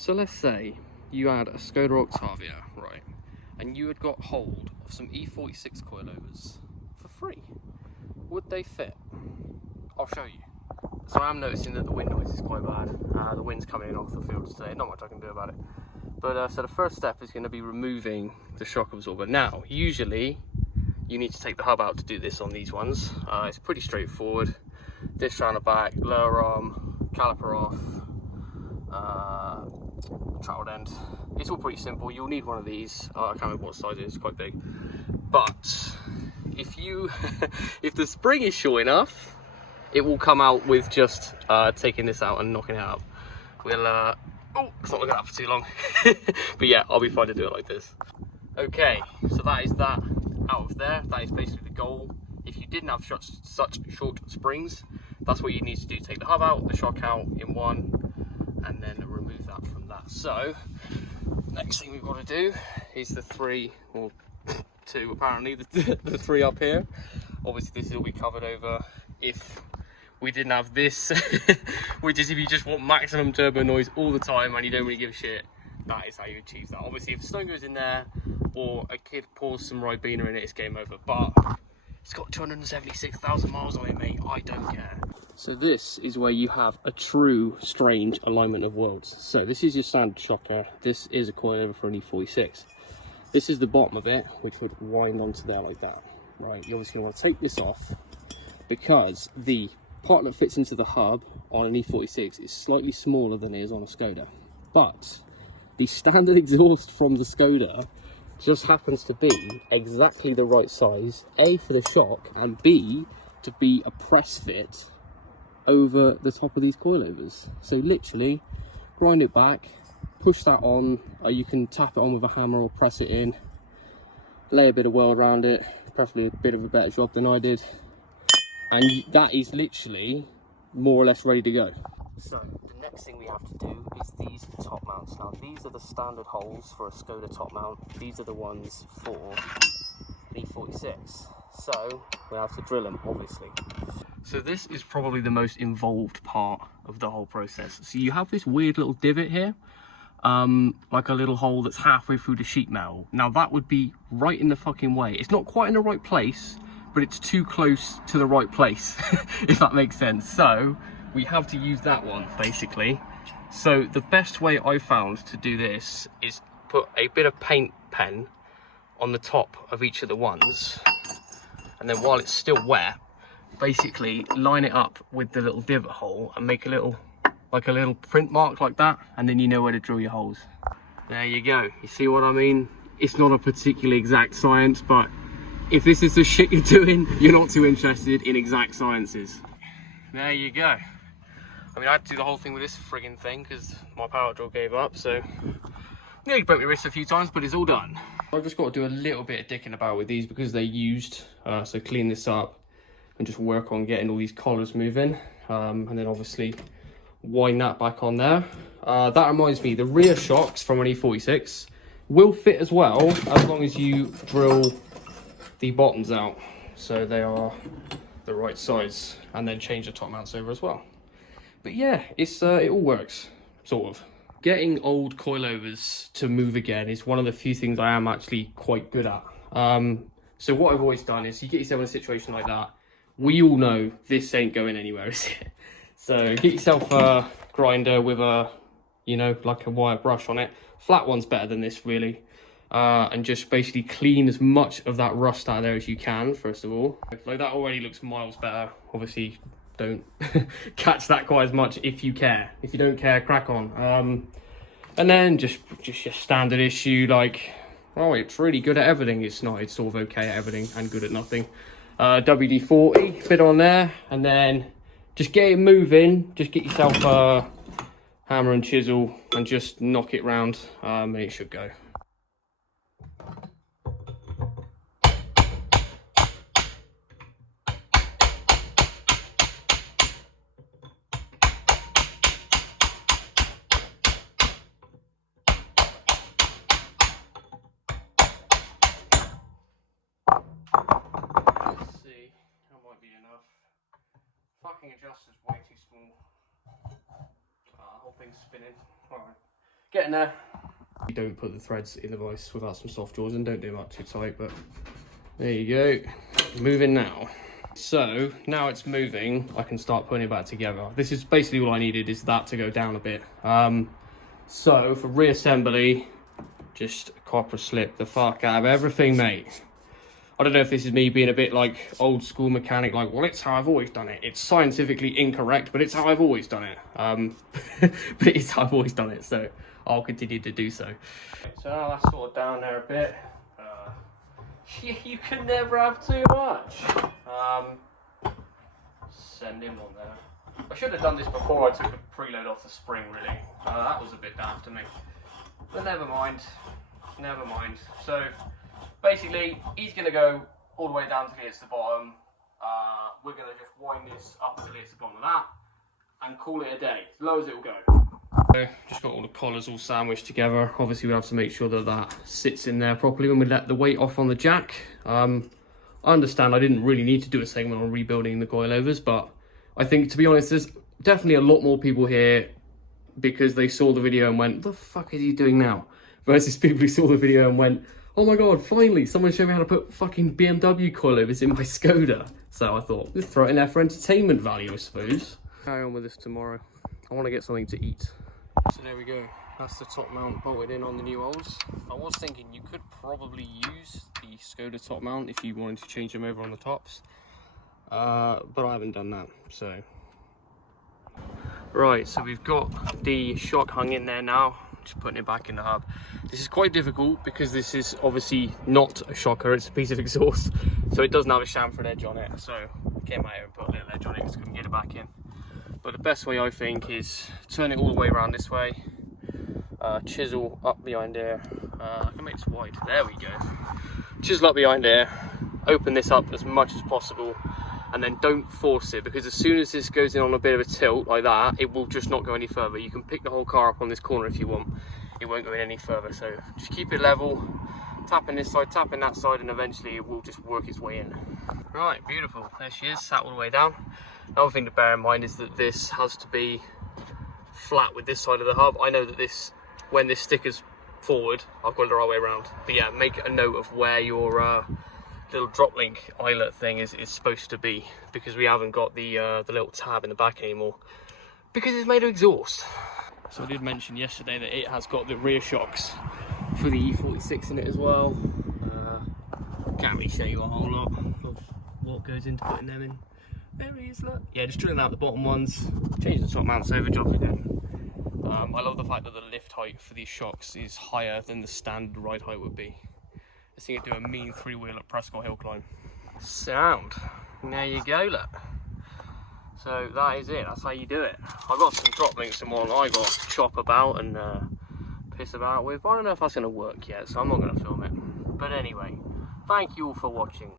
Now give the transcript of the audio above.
So let's say you had a Skoda Octavia, right, and you had got hold of some E46 coilovers for free. Would they fit? I'll show you. So I'm noticing that the wind noise is quite bad. The wind's coming in off the field today, not much I can do about it. But so the first step is going to be removing the shock absorber. Now, usually you need to take the hub out to do this on these ones. It's pretty straightforward. Disc around the back, lower arm, caliper off, trowel end. It's all pretty simple. You'll need one of these. I can't remember what size it is, it's quite big. But if you, if the spring is short enough, it will come out with just taking this out and knocking it out. We'll, oh, it's not looking out for too long. But yeah, I'll be fine to do it like this. Okay, so that is that out of there. That is basically the goal. If you didn't have such short springs, that's what you need to do. Take the hub out, the shock out in one, and then remove that from that. So, next thing we've got to do is the three, or two apparently, the three up here. Obviously this will be covered over if we didn't have this, which is if you just want maximum turbo noise all the time and you don't really give a shit, that is how you achieve that. Obviously if snow goes in there or a kid pours some Ribena in it, it's game over, but it's got 276,000 miles on it, mate. I don't care. So this is where you have a true strange alignment of worlds. So this is your standard shocker. This is a coilover for an E46. This is the bottom of it, which would wind onto there like that. Right, you're obviously going to want to take this off because the part that fits into the hub on an E46 is slightly smaller than it is on a Skoda. But the standard exhaust from the Skoda just happens to be exactly the right size, A, for the shock, and B, to be a press fit over the top of these coilovers. So literally grind it back, push that on, or you can tap it on with a hammer or press it in, lay a bit of weld around it, preferably a bit of a better job than I did, and that is literally more or less ready to go. So the next thing we have to do is these top mounts. Now these are the standard holes for a Skoda top mount. These are the ones for an E46. So we have to drill them, obviously. So this is probably the most involved part of the whole process. So you have this weird little divot here, like a little hole that's halfway through the sheet metal. Now that would be right in the fucking way. It's not quite in the right place, but it's too close to the right place, if that makes sense. So we have to use that one, basically. So the best way I found to do this is put a bit of paint pen on the top of each of the ones, and then while it's still wet, basically line it up with the little divot hole and make a little, like a little print mark like that, and then you know where to drill your holes. There you go. You see what I mean? It's not a particularly exact science, but if this is the shit you're doing, you're not too interested in exact sciences. There you go. I mean, I had to do the whole thing with this friggin' thing because my power drill gave up, so nearly broke my wrist a few times, but it's all done. I've just got to do a little bit of dicking about with these because they're used, so clean this up and just work on getting all these collars moving, and then obviously wind that back on there. That reminds me, the rear shocks from an E46 will fit as well, as long as you drill the bottoms out so they are the right size, and then change the top mounts over as well. But yeah, it's it all works, sort of. Getting old coilovers to move again is one of the few things I am actually quite good at. So what I've always done is you get yourself in a situation like that. We all know this ain't going anywhere, is it? So get yourself a grinder with a, you know, like a wire brush on it. Flat one's better than this, really. And just basically clean as much of that rust out of there as you can, first of all. Like that already looks miles better. Obviously, don't catch that quite as much if you care. If you don't care, crack on. And then just your standard issue, like, oh, it's really good at everything. It's not, it's sort of okay at everything and good at nothing. WD-40, fit on there, and then just get it moving. Just get yourself a hammer and chisel and just knock it round, and it should go. Fucking adjuster's way too small. Whole thing's spinning. Alright. getting there. You don't put the threads in the vise without some soft jaws, and don't do much too tight, but there you go. Moving now. So now it's moving, I can start putting it back together. This is basically all I needed, is that to go down a bit. So for reassembly, just copper slip the fuck out of everything, mate. I don't know if this is me being a bit like old school mechanic, like, well, it's how I've always done it. It's scientifically incorrect, but it's how I've always done it. But it's how I've always done it, so I'll continue to do so. So now that's sort of down there a bit. You can never have too much. Send him on there. I should have done this before I took the preload off the spring, really. That was a bit daft to me. But never mind. Never mind. So basically, he's going to go all the way down till it hits the bottom. We're going to just wind this up until it hits the bottom of that and call it a day, as low as it will go. So just got all the collars all sandwiched together. Obviously, we have to make sure that that sits in there properly when we let the weight off on the jack. I understand I didn't really need to do a segment on rebuilding the coilovers, but I think, to be honest, there's definitely a lot more people here because they saw the video and went, what the fuck is he doing now? Versus people who saw the video and went, oh my god, finally, someone showed me how to put fucking BMW coilovers in my Skoda. So I thought, let's throw it in there for entertainment value, I suppose. Carry on with this tomorrow. I want to get something to eat. So there we go. That's the top mount bolted in on the new olds. I was thinking you could probably use the Skoda top mount if you wanted to change them over on the tops. But I haven't done that, so. Right, so we've got the shock hung in there now. Just putting it back in the hub. This is quite difficult because this is obviously not a shocker, it's a piece of exhaust. So it doesn't have a chamfered edge on it. So I came out here and put a little edge on it because I couldn't get it back in. But the best way, I think, is turn it all the way around this way. Chisel up behind there. I can make this wide. There we go. Chisel up behind there. Open this up as much as possible. And then don't force it, because as soon as this goes in on a bit of a tilt like that, it will just not go any further. You can pick the whole car up on this corner if you want. It won't go in any further. So just keep it level. Tapping this side, tapping that side, and eventually it will just work its way in. Right, beautiful. There she is, sat all the way down. Another thing to bear in mind is that this has to be flat with this side of the hub. I know that this, when this sticker's forward, I've got it the right way around. But yeah, make a note of where your little drop link eyelet thing is supposed to be, because we haven't got the little tab in the back anymore because it's made of exhaust. So I did mention yesterday that it has got the rear shocks for the E46 in it as well. Can't really show you a whole lot of what goes into putting them in. There he is, look. Yeah, just drilling out the bottom ones, change the top mounts over, drop it in. I love the fact that the lift height for these shocks is higher than the standard ride height would be. This thing would do a mean three-wheel at Prescott Hill climb. Sound. And there you go, look. So that is it, that's how you do it. I've got some drop links and one I got to chop about and piss about with. I don't know if that's going to work yet, so I'm not going to film it. But anyway, thank you all for watching.